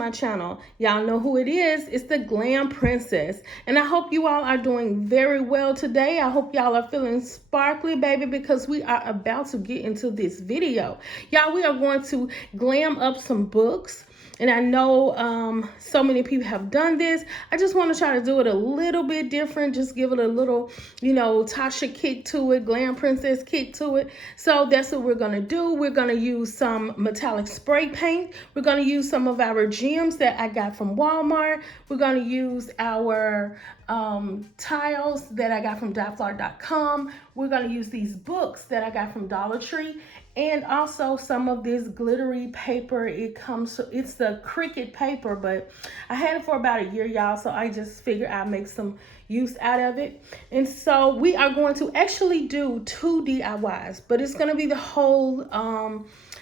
my channel. Y'all know who it is. It's the Glam Princess. And I hope you all are doing very well today. I hope y'all are feeling sparkly, baby, because we are about to get into this video. Y'all, we are going to glam up some books. And I know so many people have done this. I just want to try to do it a little bit different. Just give it a little, you know, Tasha kick to it, Glam Princess kick to it. So that's what we're going to do. We're going to use some metallic spray paint. We're going to use some of our gems that I got from Walmart. We're going to use our tiles that I got from dotflower.com. We're going to use these books that I got from Dollar Tree. And also some of this glittery paper. It's the Cricut paper, but I had it for about a year, y'all, so I just figured I'd make some use out of it. And so we are going to actually do 2 DIYs, but it's going to be the whole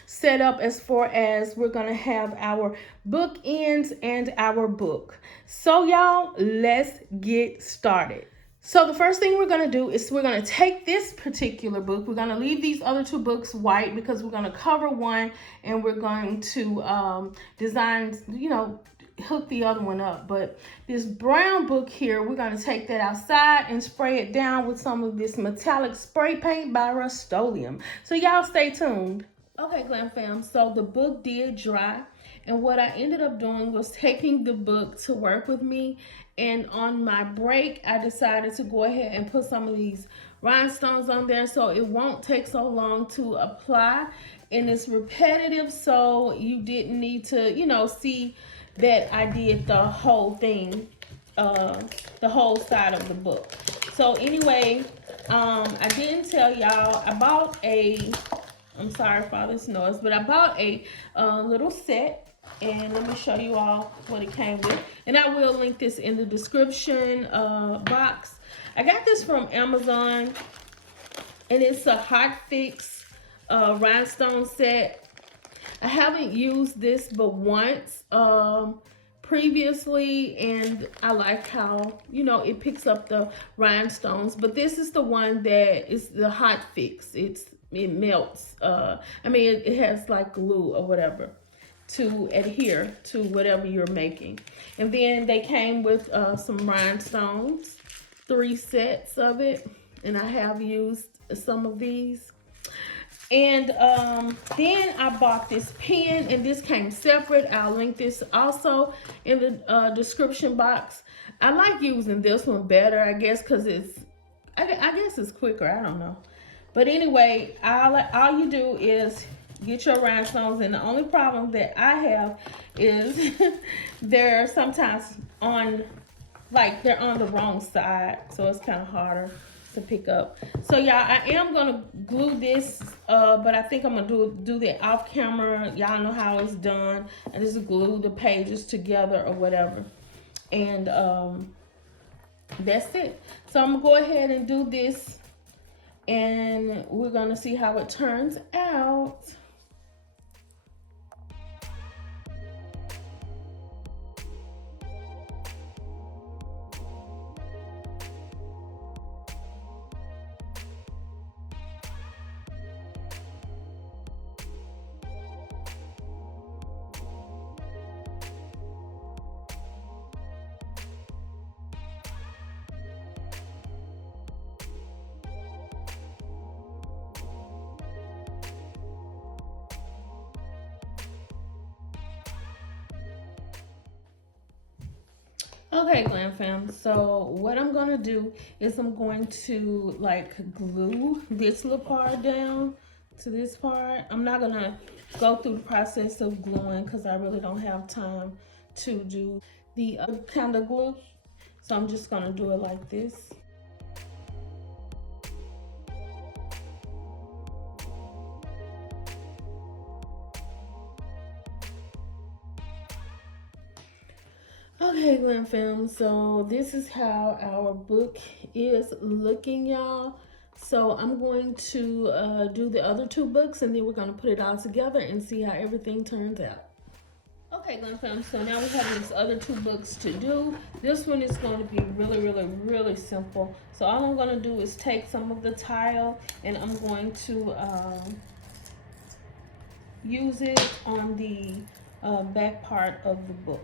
setup as far as we're going to have our bookends and our book. So y'all, let's get started. So the first thing we're going to do is we're going to take this particular book. We're going to leave these other 2 books white because we're going to cover one and we're going to design, you know, hook the other one up. But this brown book here, we're going to take that outside and spray it down with some of this metallic spray paint by Rustoleum. So y'all stay tuned. Okay, Glam fam, so the book did dry. And what I ended up doing was taking the book to work with me. And on my break, I decided to go ahead and put some of these rhinestones on there so it won't take so long to apply. And it's repetitive, so you didn't need to, you know, see that I did the whole thing, the whole side of the book. So anyway, I didn't tell y'all, I bought I'm sorry for all this noise, but I bought a little set. And let me show you all what it came with. And I will link this in the description box. I got this from Amazon. And it's a Hot Fix rhinestone set. I haven't used this but once previously. And I like how, you know, it picks up the rhinestones. But this is the one that is the Hot Fix. It melts. I mean, it has like glue or whatever to adhere to whatever you're making. And then they came with some rhinestones, 3 sets of it, and I have used some of these. And then I bought this pen, and this came separate. I'll link this also in the description box. I like using this one better, I guess, because I guess it's quicker. I don't know. But anyway, all you do is get your rhinestones, and the only problem that I have is they're sometimes on, like, they're on the wrong side, so it's kind of harder to pick up. So y'all, I am gonna glue this, but I think I'm gonna do that off camera. Y'all know how it's done. I just glue the pages together or whatever, and that's it. So I'm gonna go ahead and do this, and we're gonna see how it turns out. Okay, Glam fam, so what I'm going to do is I'm going to like glue this little part down to this part. I'm not going to go through the process of gluing because I really don't have time to do the other kind of glue. So I'm just going to do it like this. Okay, Glam fam, so this is how our book is looking, y'all. So I'm going to do the other 2 books, and then we're going to put it all together and see how everything turns out. Okay, Glam fam, so now we have these other 2 books to do. This one is going to be really simple. So all I'm going to do is take some of the tile, and I'm going to use it on the back part of the book.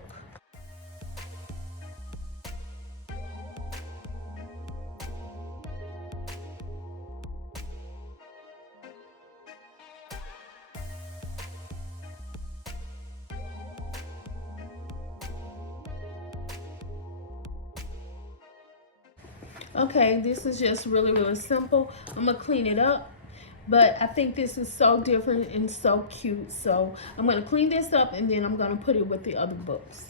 Okay, this is just really simple. I'm gonna clean it up, but I think this is so different and so cute. So I'm gonna clean this up and then I'm gonna put it with the other books.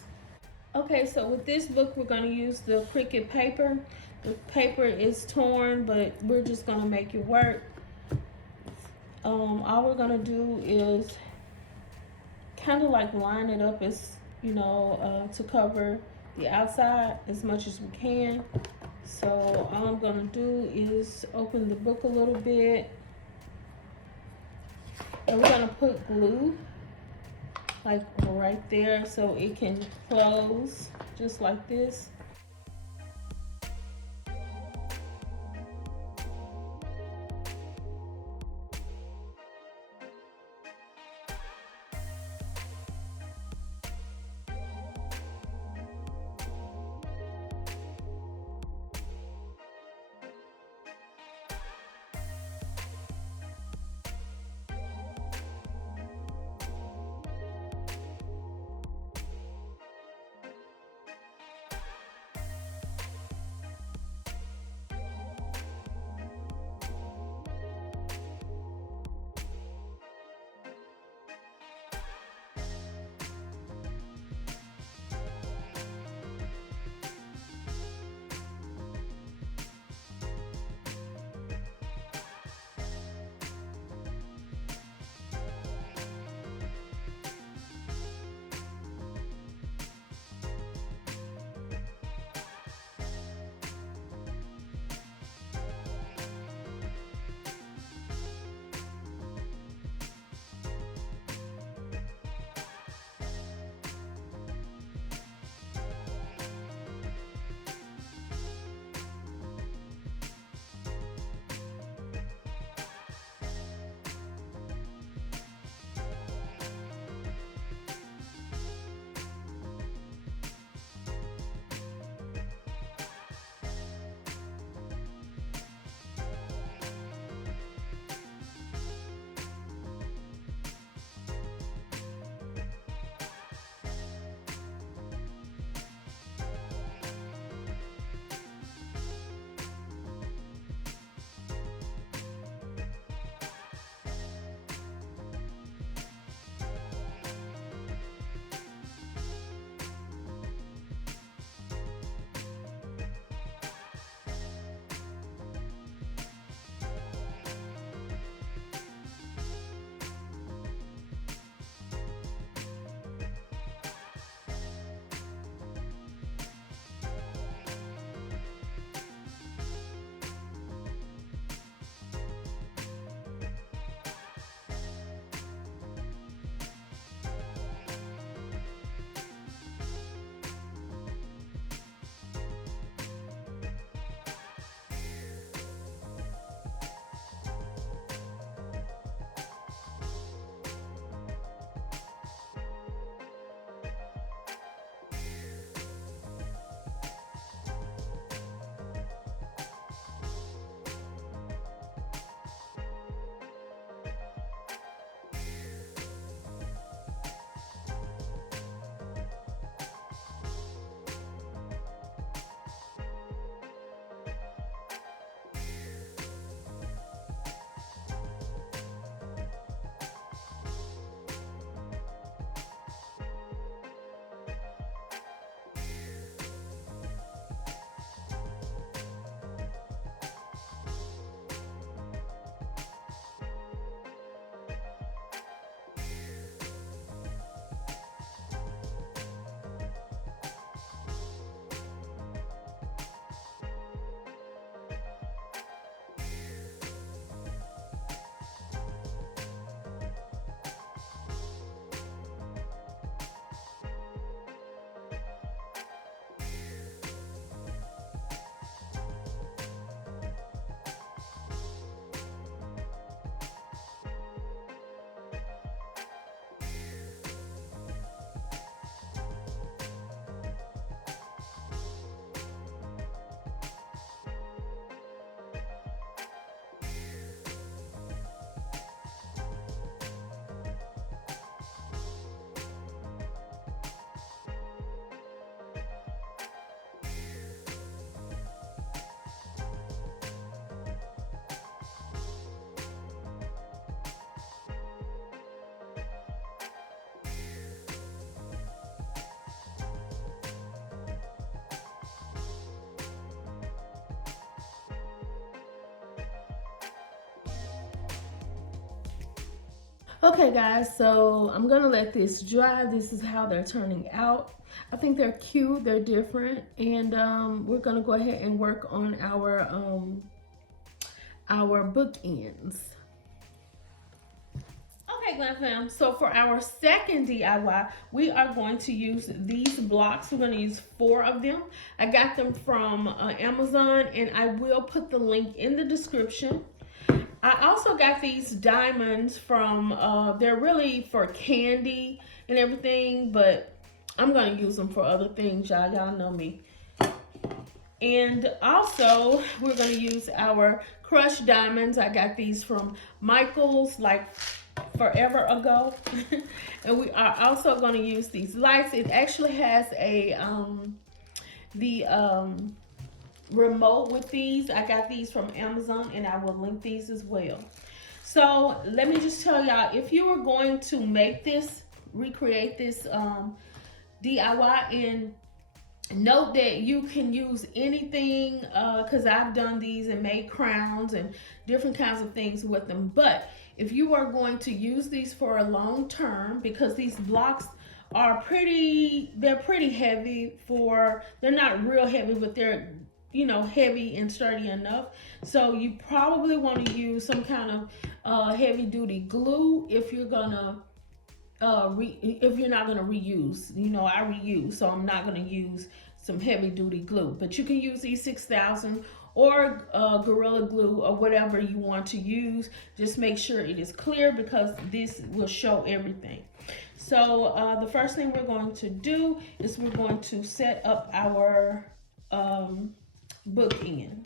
Okay, so with this book, we're gonna use the Cricut paper. The paper is torn, but we're just gonna make it work. All we're gonna do is kind of like line it up as, to cover the outside as much as we can. So all I'm gonna do is open the book a little bit, and we're gonna put glue like right there so it can close just like this. Okay guys, so I'm gonna let this dry. This is how they're turning out. I think they're cute, they're different, and we're gonna go ahead and work on our bookends. Okay, Glam fam, so for our second DIY, we are going to use these blocks. We're going to use 4 of them. I got them from Amazon, and I will put the link in the description. I also got these diamonds from, they're really for candy and everything, but I'm going to use them for other things, y'all. Y'all know me. And also, we're going to use our crushed diamonds. I got these from Michael's, like forever ago. And we are also going to use these lights. It actually has a remote with these. I got these from Amazon, and I will link these as well. So let me just tell y'all, if you were going to make this, recreate this DIY, and note that you can use anything, because I've done these and made crowns and different kinds of things with them. But if you are going to use these for a long term, because these blocks are they're pretty heavy they're not real heavy, but they're, you know, heavy and sturdy enough. So you probably want to use some kind of heavy duty glue if you're gonna if you're not gonna reuse. You know, I reuse, so I'm not gonna use some heavy duty glue, but you can use E6000 or Gorilla Glue or whatever you want to use. Just make sure it is clear, because this will show everything. So the first thing we're going to do is we're going to set up our bookend.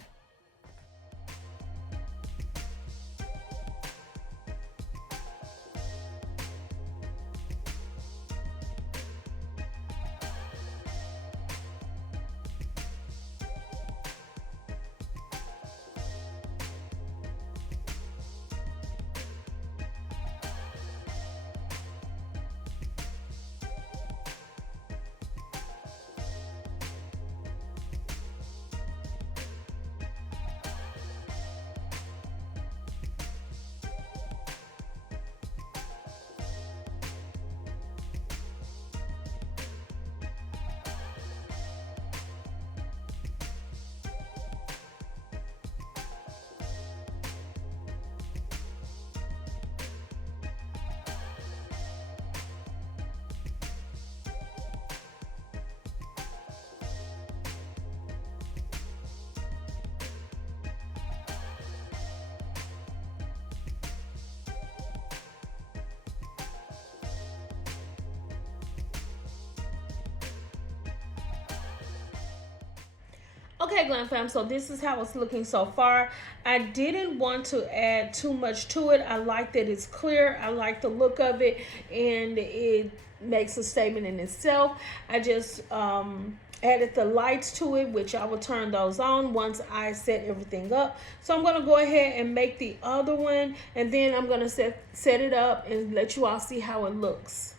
Okay, Glam fam, so this is how it's looking so far. I didn't want to add too much to it. I like that it's clear. I like the look of it, and it makes a statement in itself. I just added the lights to it, which I will turn those on once I set everything up. So I'm going to go ahead and make the other one, and then I'm going to set it up and let you all see how it looks.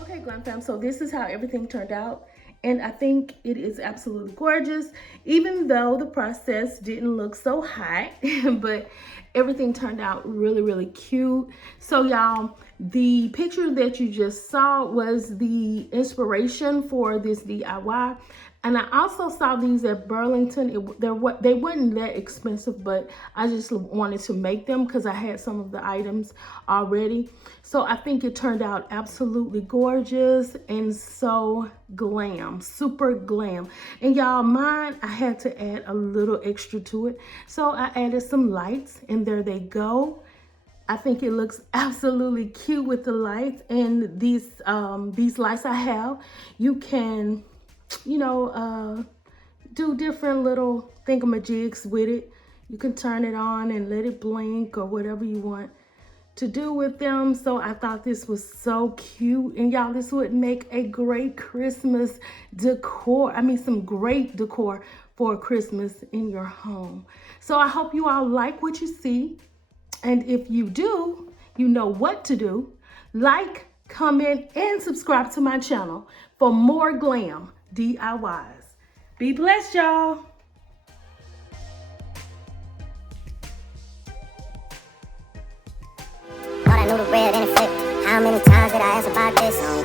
Okay, Glam fam, so this is how everything turned out, and I think it is absolutely gorgeous, even though the process didn't look so hot. But everything turned out really, really cute. So y'all, the picture that you just saw was the inspiration for this DIY. And I also saw these at Burlington. They weren't that expensive, but I just wanted to make them because I had some of the items already. So I think it turned out absolutely gorgeous and so glam, super glam. And y'all, mine, I had to add a little extra to it. So I added some lights, and there they go. I think it looks absolutely cute with the lights. And these lights I have, you can, you know, do different little thingamajigs with it. You can turn it on and let it blink or whatever you want to do with them. So I thought this was so cute. And y'all, this would make a great Christmas decor. I mean, some great decor for Christmas in your home. So I hope you all like what you see. And if you do, you know what to do. Like, comment, and subscribe to my channel for more glam DIYs. Be blessed, y'all. Thought I knew the red and it flipped. How many times did I ask about this?